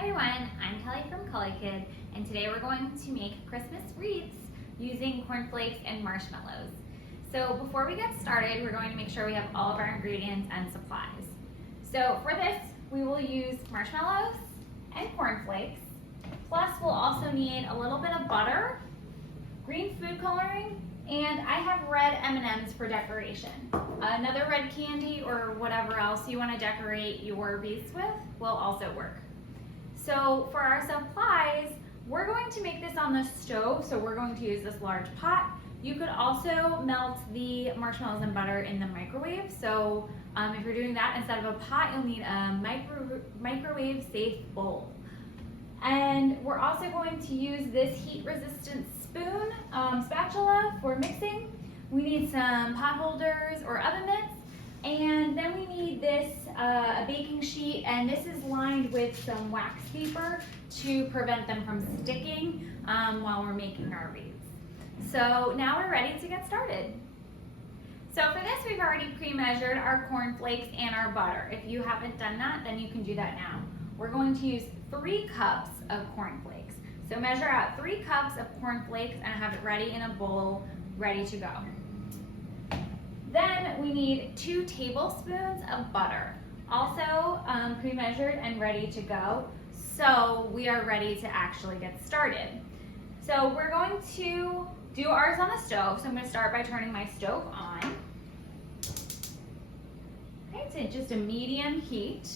everyone, I'm Kelly from Color Kid, and today we're going to make Christmas wreaths using cornflakes and marshmallows. So before we get started, we're going to make sure we have all of our ingredients and supplies. So for this, we will use marshmallows and cornflakes, plus we'll also need a little bit of butter, green food coloring, and I have red M&Ms for decoration. Another red candy or whatever else you want to decorate your wreaths with will also work. So for our supplies, we're going to make this on the stove, so we're going to use this large pot. You could also melt the marshmallows and butter in the microwave. So if you're doing that instead of a pot, you'll need a microwave safe bowl. And we're also going to use this heat resistant spoon, spatula for mixing. We need some pot holders or oven mitts. And then we need this, a baking sheet, and this is lined with some wax paper to prevent them from sticking while we're making our wreaths. So now we're ready to get started. So for this, we've already pre-measured our cornflakes and our butter. If you haven't done that, then you can do that now. We're going to use 3 cups of cornflakes. So measure out 3 cups of cornflakes and have it ready in a bowl, ready to go. Then we need 2 tablespoons of butter, also pre-measured and ready to go. So we are ready to actually get started. So we're going to do ours on the stove. So I'm going to start by turning my stove on. Okay, to just a medium heat.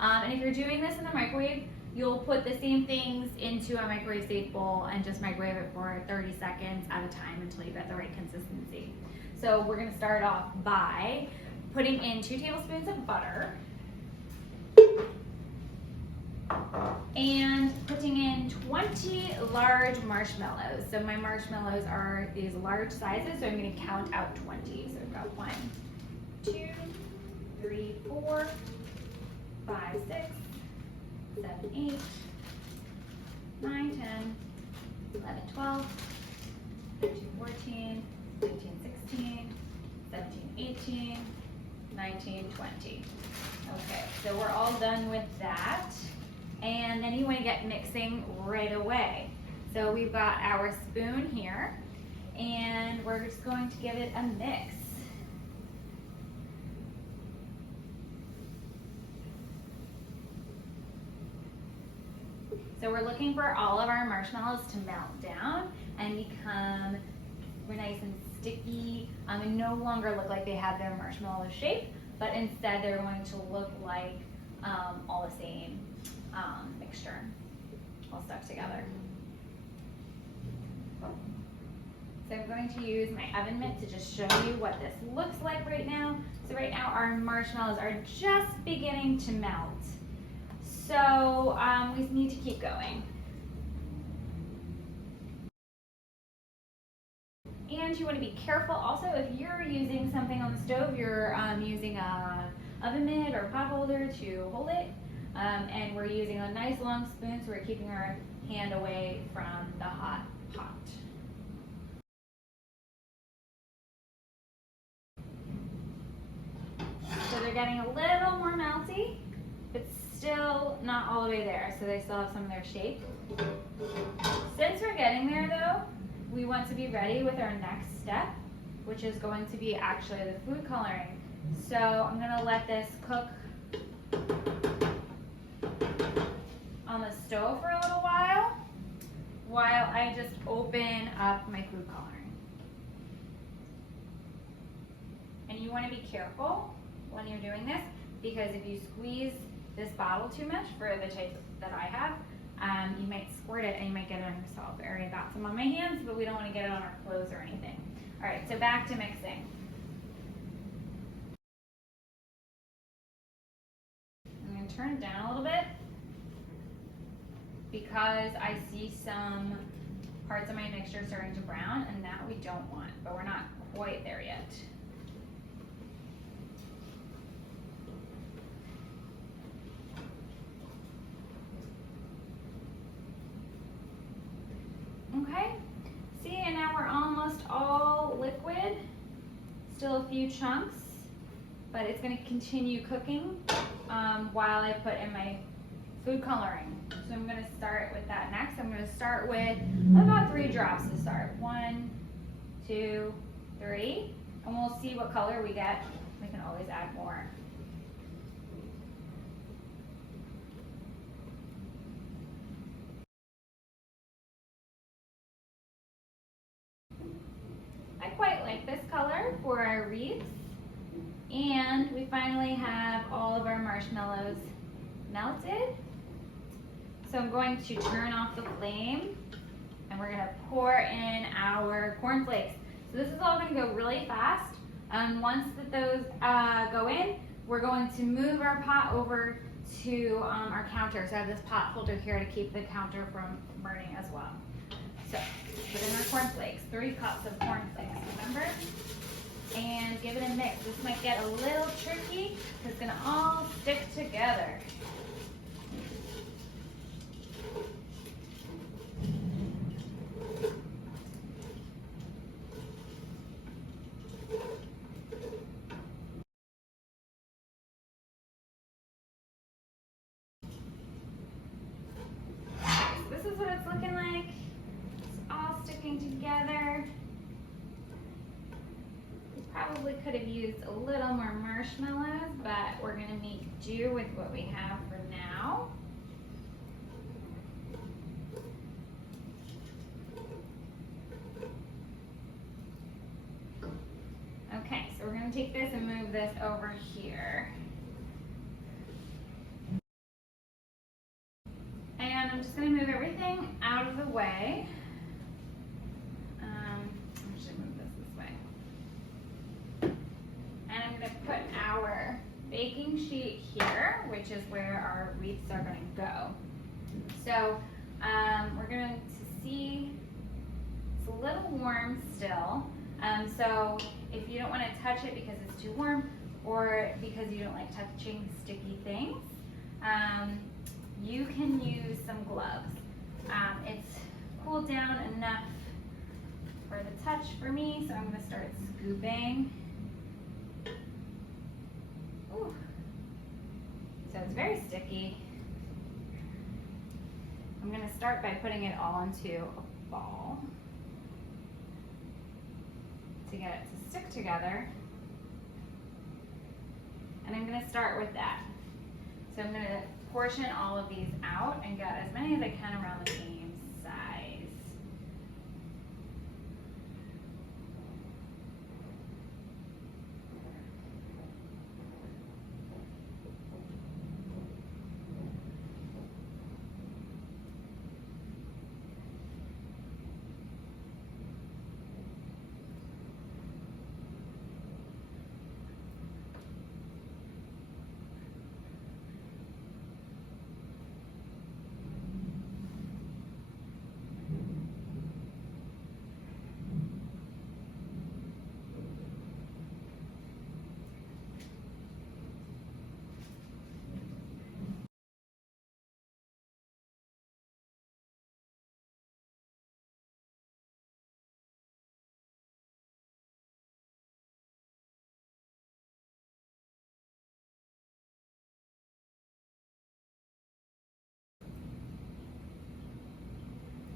And if you're doing this in the microwave, you'll put the same things into a microwave safe bowl and just microwave it for 30 seconds at a time until you get the right consistency. So we're going to start off by putting in 2 tablespoons of butter and putting in 20 large marshmallows. So my marshmallows are these large sizes, so I'm going to count out 20. So I've got 1, 2, 3, 4, 5, 6, 7, 8, 9, 10, 11, 12, 13, 14, 15, 16, 17, 18, 19, 20. Okay, so we're all done with that. And then you want to get mixing right away. So we've got our spoon here, and we're just going to give it a mix. So we're looking for all of our marshmallows to melt down and become nice and sticky and no longer look like they have their marshmallow shape, but instead they're going to look like all the same mixture, all stuck together. So I'm going to use my oven mitt to just show you what this looks like right now. So right now our marshmallows are just beginning to melt. So we need to keep going. And you want to be careful also if you're using something on the stove, you're using a oven mitt or pot holder to hold it. And we're using a nice long spoon, so we're keeping our hand away from the hot pot. So they're getting a little more melty, but still not all the way there, so they still have some of their shape. Since we're getting there though, we want to be ready with our next step, which is going to be actually the food coloring. So I'm going to let this cook on the stove for a little while I just open up my food coloring. And you want to be careful when you're doing this, because if you squeeze this bottle too much for the type that I have, you might squirt it and you might get it on yourself. I already got some on my hands, but we don't want to get it on our clothes or anything. All right, so back to mixing. I'm going to turn it down a little bit because I see some parts of my mixture starting to brown, and that we don't want, but we're not quite there yet. Okay, see, and now we're almost all liquid. Still a few chunks, but it's going to continue cooking while I put in my food coloring. So I'm gonna start with that next. I'm gonna start with about 3 drops to start. 1, 2, 3, and we'll see what color we get. We can always add more. I quite like this color for our wreaths. And we finally have all of our marshmallows melted. So I'm going to turn off the flame and we're gonna pour in our cornflakes. So this is all gonna go really fast. Once those go in, we're going to move our pot over to our counter. So I have this pot holder here to keep the counter from burning as well. So put in our cornflakes, 3 cups of cornflakes, remember? And give it a mix. This might get a little tricky because it's gonna all stick together. So this is what it's looking like. It's all sticking together. Probably could have used a little more marshmallows, but we're gonna make do with what we have for now. Okay, so we're gonna take this and move this over here. And I'm just gonna move everything out of the way. I should move this way. And I'm going to put our baking sheet here, which is where our wreaths are going to go. So we're going to see it's a little warm still. So if you don't want to touch it because it's too warm or because you don't like touching sticky things, you can use some gloves. It's cooled down enough for the touch for me, so I'm going to start scooping. Ooh. So it's very sticky. I'm going to start by putting it all into a ball to get it to stick together. And I'm going to start with that. So I'm going to portion all of these out and get as many as I can around the same size.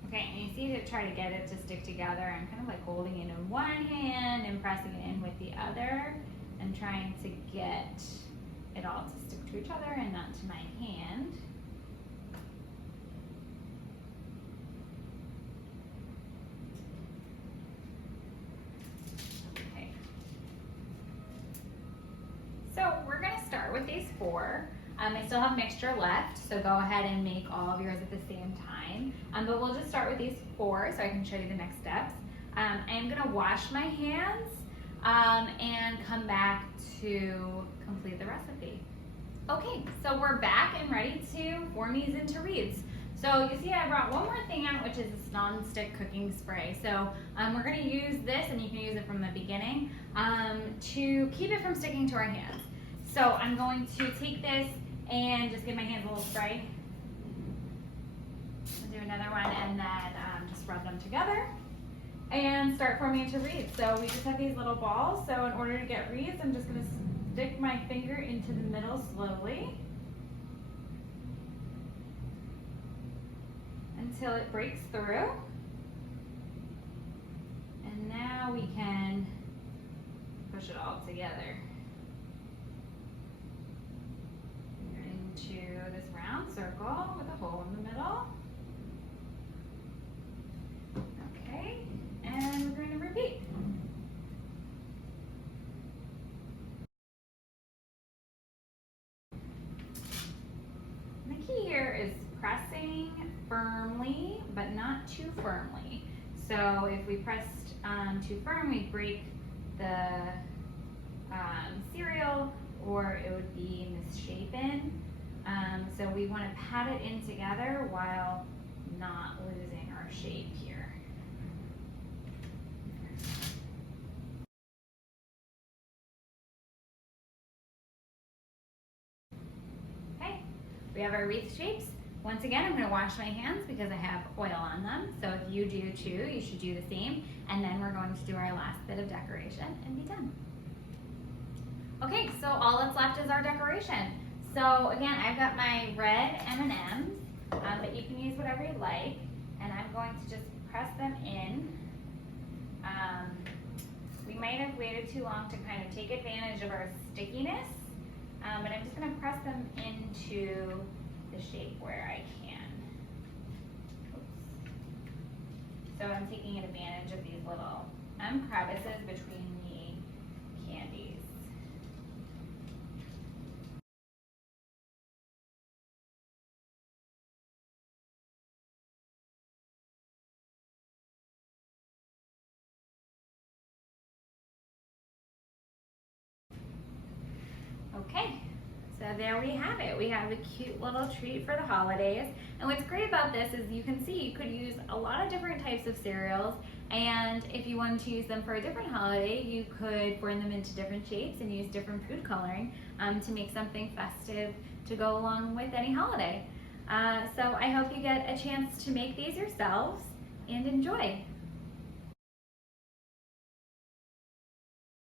Okay, and you see to try to get it to stick together, I'm kind of like holding it in one hand and pressing it in with the other and trying to get it all to stick to each other and not to my hand. Okay. So we're going to start with these 4. I still have mixture left, so go ahead and make all of yours at the same time. But we'll just start with these 4 so I can show you the next steps. I am going to wash my hands and come back to complete the recipe. Okay, so we're back and ready to form these into wreaths. So you see I brought one more thing out, which is this nonstick cooking spray. So we're going to use this, and you can use it from the beginning, to keep it from sticking to our hands. So I'm going to take this and just give my hands a little spray. I'll do another one and then just rub them together and start forming into wreaths. So we just have these little balls. So in order to get wreaths, I'm just going to stick my finger into the middle slowly. until it breaks through. And now we can push it all together into this round circle with a hole in the middle. Okay, and we're going to repeat. The key here is pressing firmly, but not too firmly. So if we pressed too firm, we'd break the cereal, or it would be misshapen. So we want to pat it in together while not losing our shape here. Okay, we have our wreath shapes. Once again, I'm going to wash my hands because I have oil on them. So if you do too, you should do the same. And then we're going to do our last bit of decoration and be done. Okay, so all that's left is our decoration. So again, I've got my red M&Ms, but you can use whatever you like. And I'm going to just press them in. We might have waited too long to kind of take advantage of our stickiness, but I'm just going to press them into the shape where I can. Oops. So I'm taking advantage of these little crevices between the candies. Okay, so there we have it. We have a cute little treat for the holidays. And what's great about this is you can see you could use a lot of different types of cereals, and if you wanted to use them for a different holiday, you could burn them into different shapes and use different food coloring to make something festive to go along with any holiday. So I hope you get a chance to make these yourselves and enjoy.